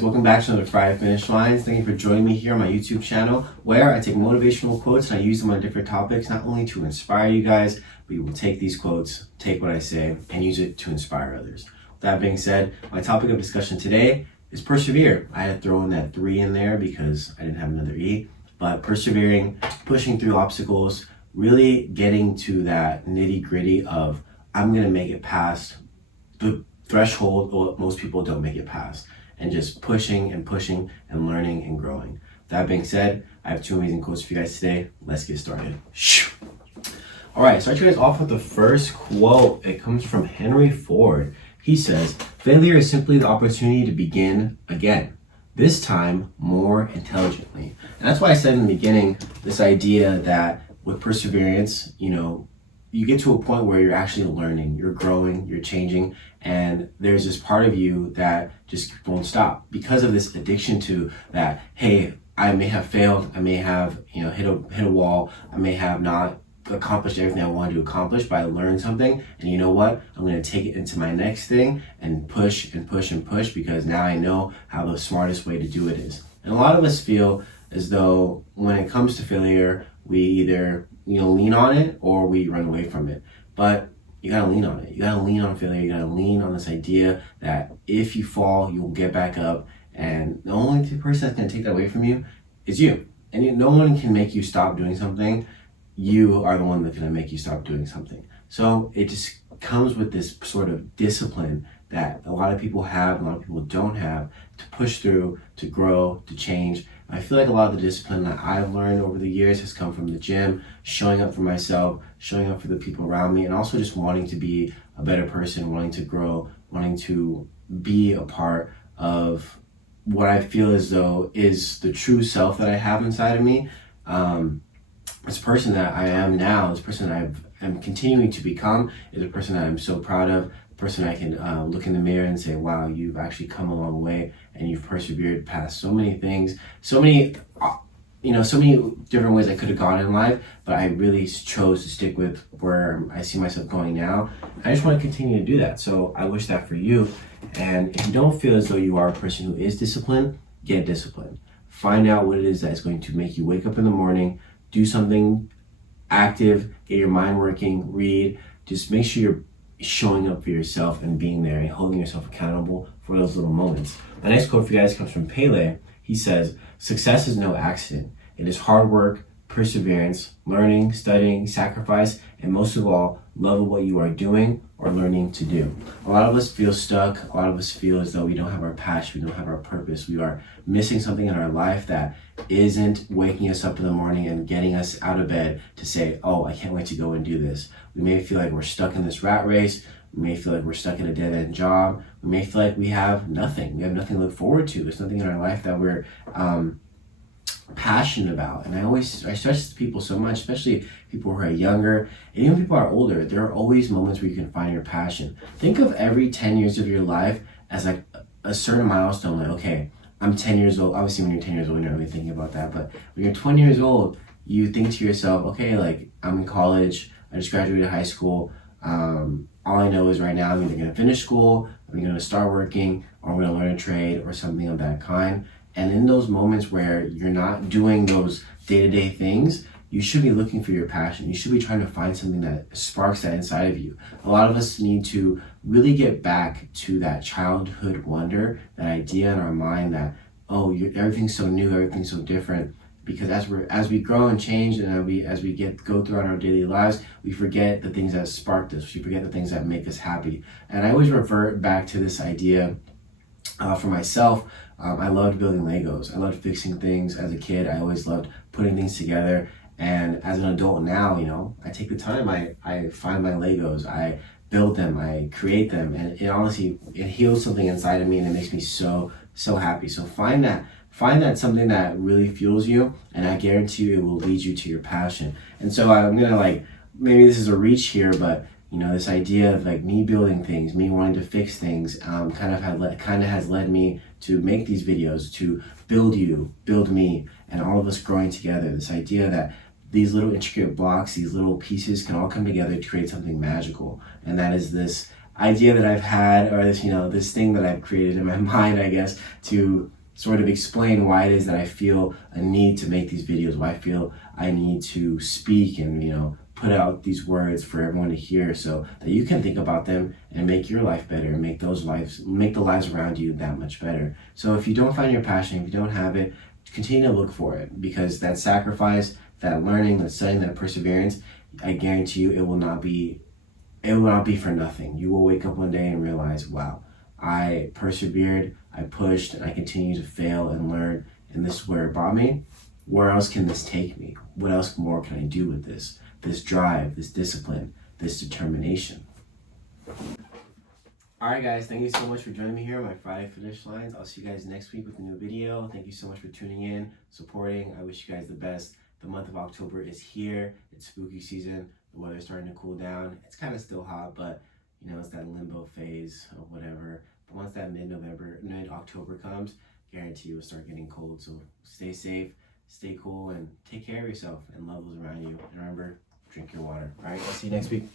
guys, welcome back to another Friday Finish Lines. Thank you for joining me here on my YouTube channel where I take motivational quotes and I use them on different topics, not only to inspire you guys, but you will take these quotes, take what I say, and use it to inspire others. With that being said, my topic of discussion today is persevere. I had to throw in that 3 in there because I didn't have another E, but persevering, pushing through obstacles, really getting to that nitty gritty of I'm going to make it past the threshold what most people don't make it past, and just pushing and learning and growing. That being said, I have 2 amazing quotes for you guys today. Let's get started. All right, start you guys off with the first quote. It comes from Henry Ford. He says, "Failure is simply the opportunity to begin again, this time more intelligently." And that's why I said in the beginning, this idea that with perseverance, you get to a point where you're actually learning, you're growing, you're changing, and there's this part of you that just won't stop because of this addiction to that. Hey, I may have failed, I may have hit a wall, I may have not accomplished everything I wanted to accomplish, but I learned something, and you know what? I'm going to take it into my next thing and push because now I know how the smartest way to do it is. And a lot of us feel as though when it comes to failure, we either lean on it or we run away from it. But you gotta lean on it. You gotta lean on failure. You gotta lean on this idea that if you fall, you will get back up. And the only person that's gonna take that away from you is you. And no one can make you stop doing something. You are the one that's gonna make you stop doing something. So it just comes with this sort of discipline that a lot of people have, a lot of people don't have, to push through, to grow, to change. I feel like a lot of the discipline that I've learned over the years has come from the gym, showing up for myself, showing up for the people around me, and also just wanting to be a better person, wanting to grow, wanting to be a part of what I feel as though is the true self that I have inside of me. This person that I am now, this person that I'm continuing to become, is a person that I'm so proud of, a person I can look in the mirror and say, wow, you've actually come a long way, and you've persevered past so many things, so many different ways I could have gone in life, but I really chose to stick with where I see myself going now. I just want to continue to do that. So I wish that for you. And if you don't feel as though you are a person who is disciplined, get disciplined. Find out what it is that is going to make you wake up in the morning, do something active, get your mind working, read. Just make sure you're showing up for yourself and being there and holding yourself accountable for those little moments. My next quote for you guys comes from Pele. He says, "Success is no accident. It is hard work, perseverance, learning, studying, sacrifice, and most of all, love of what you are doing or learning to do." A lot of us feel stuck. A lot of us feel as though we don't have our passion, we don't have our purpose. We are missing something in our life that isn't waking us up in the morning and getting us out of bed to say, oh, I can't wait to go and do this. We may feel like we're stuck in this rat race. We may feel like we're stuck in a dead-end job. We may feel like we have nothing. We have nothing to look forward to. There's nothing in our life that we're passionate about. And I stress to people so much, especially people who are younger, and even people who are older, there are always moments where you can find your passion. Think of every 10 years of your life as like a certain milestone. Like, okay, I'm 10 years old. Obviously, when you're 10 years old, you're not really thinking about that. But when you're 20 years old, you think to yourself, okay, like I'm in college, I just graduated high school. All I know is right now I'm either going to finish school, I'm going to start working, or I'm going to learn a trade or something of that kind. And in those moments where you're not doing those day-to-day things, you should be looking for your passion. You should be trying to find something that sparks that inside of you. A lot of us need to really get back to that childhood wonder, that idea in our mind that, oh, everything's so new, everything's so different. Because as we grow and change, and as we go throughout our daily lives, we forget the things that sparked us. We forget the things that make us happy. And I always revert back to this idea for myself. I loved building Legos. I loved fixing things as a kid. I always loved putting things together. And as an adult now, I take the time. I find my Legos. I build them. I create them. And it honestly, it heals something inside of me, and it makes me so happy. So find that something that really fuels you, and I guarantee you it will lead you to your passion. And so I'm gonna maybe this is a reach here, but this idea of like me building things, me wanting to fix things, kind of has led me to make these videos, to build you, build me, and all of us growing together. This idea that these little intricate blocks, these little pieces can all come together to create something magical, and that is this idea that I've had, or this, this thing that I've created in my mind, I guess, to sort of explain why it is that I feel a need to make these videos, why I feel I need to speak and, put out these words for everyone to hear so that you can think about them and make your life better and make the lives around you that much better. So if you don't find your passion, if you don't have it, continue to look for it, because that sacrifice, that learning, that studying, that perseverance, I guarantee you it will not be for nothing. You will wake up one day and realize, wow, I persevered, I pushed, and I continue to fail and learn, and this is where it brought me. Where else can this take me? What else more can I do with this drive, this discipline, this determination? Alright guys, thank you so much for joining me here on my Friday Finish Lines. I'll see you guys next week with a new video. Thank you so much for tuning in, supporting. I wish you guys the best. The month of October is here. It's spooky season. The weather's starting to cool down. It's kind of still hot, but it's that limbo phase or whatever. But once that mid-October comes, guarantee you'll start getting cold. So stay safe, stay cool, and take care of yourself and love those around you. And remember, drink your water. All right, I'll see you next week.